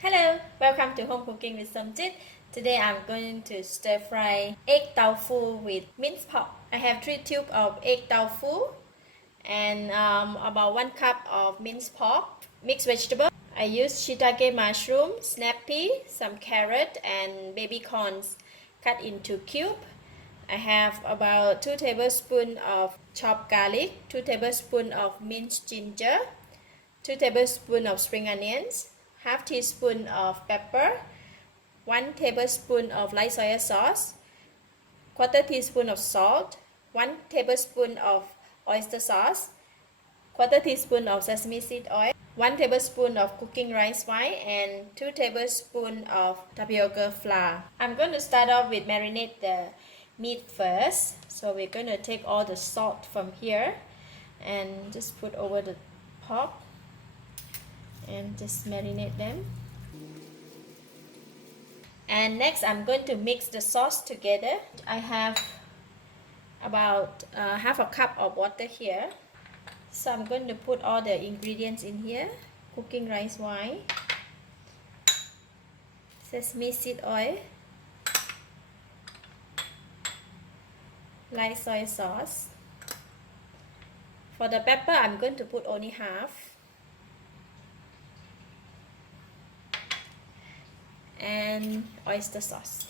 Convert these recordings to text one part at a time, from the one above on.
Hello, welcome to Home Cooking with Somjit. Today I'm going to stir fry egg tofu with minced pork. I have 3 tubes of egg tofu and about 1 cup of minced pork, mixed vegetable. I use shiitake mushroom, snap pea, some carrot and baby corns cut into cube. I have about 2 tablespoons of chopped garlic, 2 tablespoons of minced ginger, 2 tablespoons of spring onions, half teaspoon of pepper, 1 tablespoon of light soy sauce, quarter teaspoon of salt, 1 tablespoon of oyster sauce, quarter teaspoon of sesame seed oil, 1 tablespoon of cooking rice wine, and 2 tablespoons of tapioca flour. I'm going to start off with marinate the meat first. So we're going to take all the salt from here and just put over the pork and just marinate them. And next I'm going to mix the sauce together. I have about half a cup of water here, so I'm going to put all the ingredients in here: cooking rice wine, sesame seed oil, light soy sauce. For the pepper I'm going to put only half, and oyster sauce.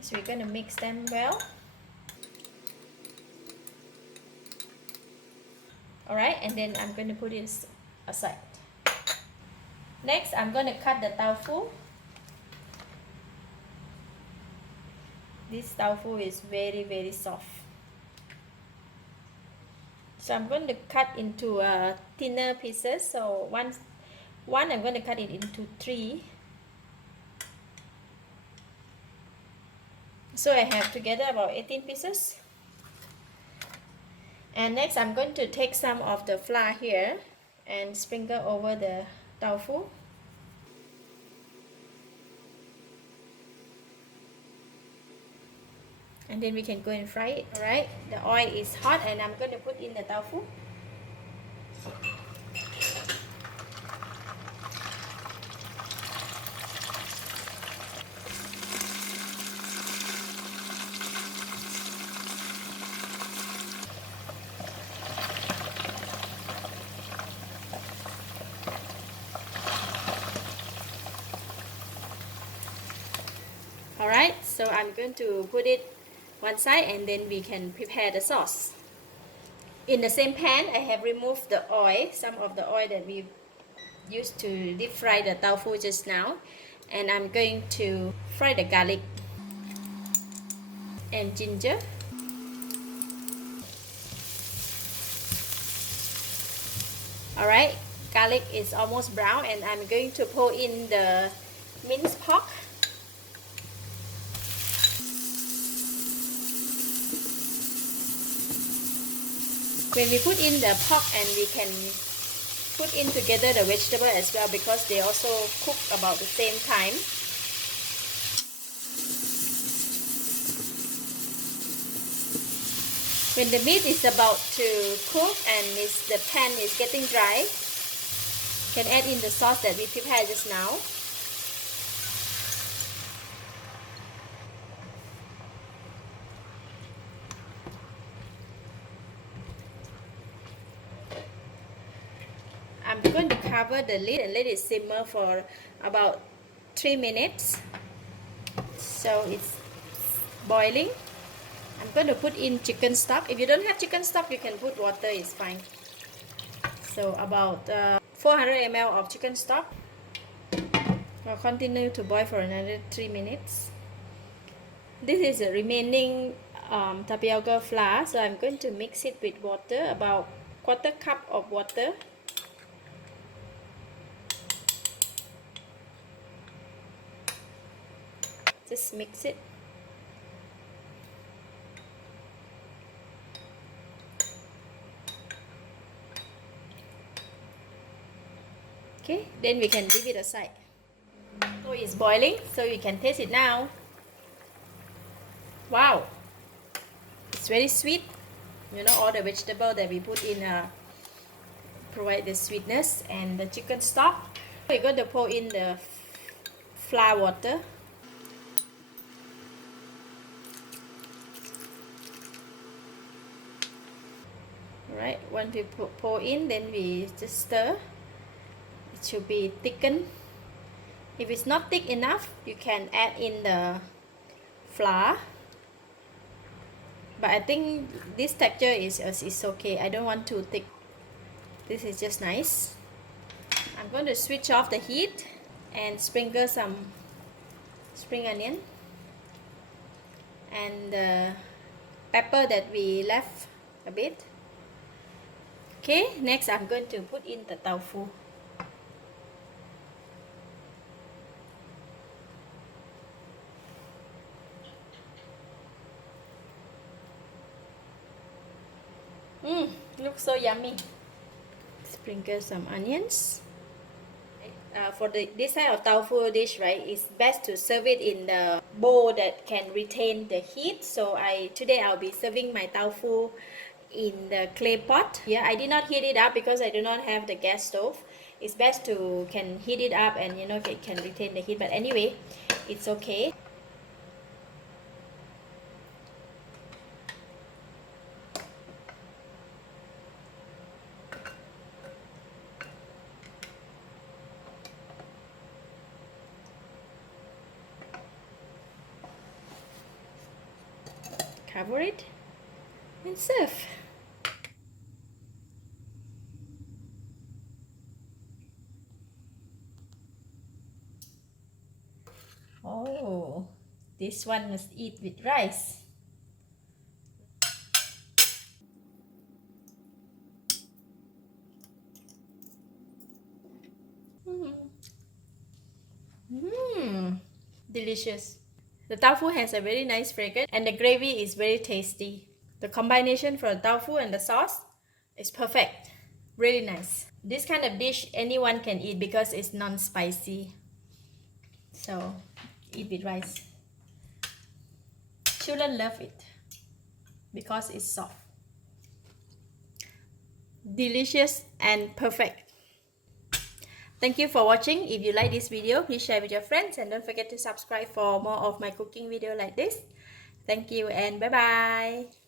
So we're going to mix them well. Alright, and then I'm going to put it aside. Next, I'm going to cut the tofu. This tofu is very soft. So I'm going to cut into thinner pieces. So one I'm going to cut it into 3. So I have together about 18 pieces. And next I'm going to take some of the flour here and sprinkle over the tofu. And then we can go and fry it. Alright, the oil is hot and I'm going to put in the tofu. Alright, so I'm going to put it one side and then we can prepare the sauce. In the same pan, I have removed the oil, some of the oil that we used to deep fry the tofu just now, and I'm going to fry the garlic and ginger. Alright, garlic is almost brown and I'm going to pour in the minced pork. When we put in the pork, and we can put in together the vegetable as well because they also cook about the same time. When the meat is about to cook and the pan is getting dry, you can add in the sauce that we prepared just now. I'm going to cover the lid and let it simmer for about 3 minutes. So it's boiling. I'm going to put in chicken stock. If you don't have chicken stock, you can put water, it's fine. So about 400 ml of chicken stock. I'll continue to boil for another 3 minutes. This is the remaining tapioca flour, so I'm going to mix it with water, about quarter cup of water. Just mix it. Okay, then we can leave it aside. So it's boiling, so you can taste it now. Wow, it's very sweet. You know, all the vegetable that we put in provide the sweetness, and the chicken stock. We're going to pour in the flour water. Alright, once we pour in, then we just stir. It should be thickened. If it's not thick enough, you can add in the flour. But I think this texture is okay. I don't want too thick. This is just nice. I'm going to switch off the heat and sprinkle some spring onion and the pepper that we left a bit. Okay, next I'm going to put in the tofu. Looks so yummy. Sprinkle some onions. For this type of tofu dish, right, it's best to serve it in the bowl that can retain the heat. So today I'll be serving my tofu in the clay pot. Yeah, I did not heat it up because I do not have the gas stove. It's best to can heat it up and it can retain the heat. But anyway, it's okay. Cover it and serve. Oh, this one must eat with rice. Delicious. The tofu has a very nice fragrance and the gravy is very tasty. The combination for the tofu and the sauce is perfect. Really nice. This kind of dish anyone can eat because it's non-spicy. So eat with rice. Children love it because it's soft. Delicious and perfect. Thank you for watching. If you like this video, please share with your friends and don't forget to subscribe for more of my cooking video like this. Thank you and bye bye.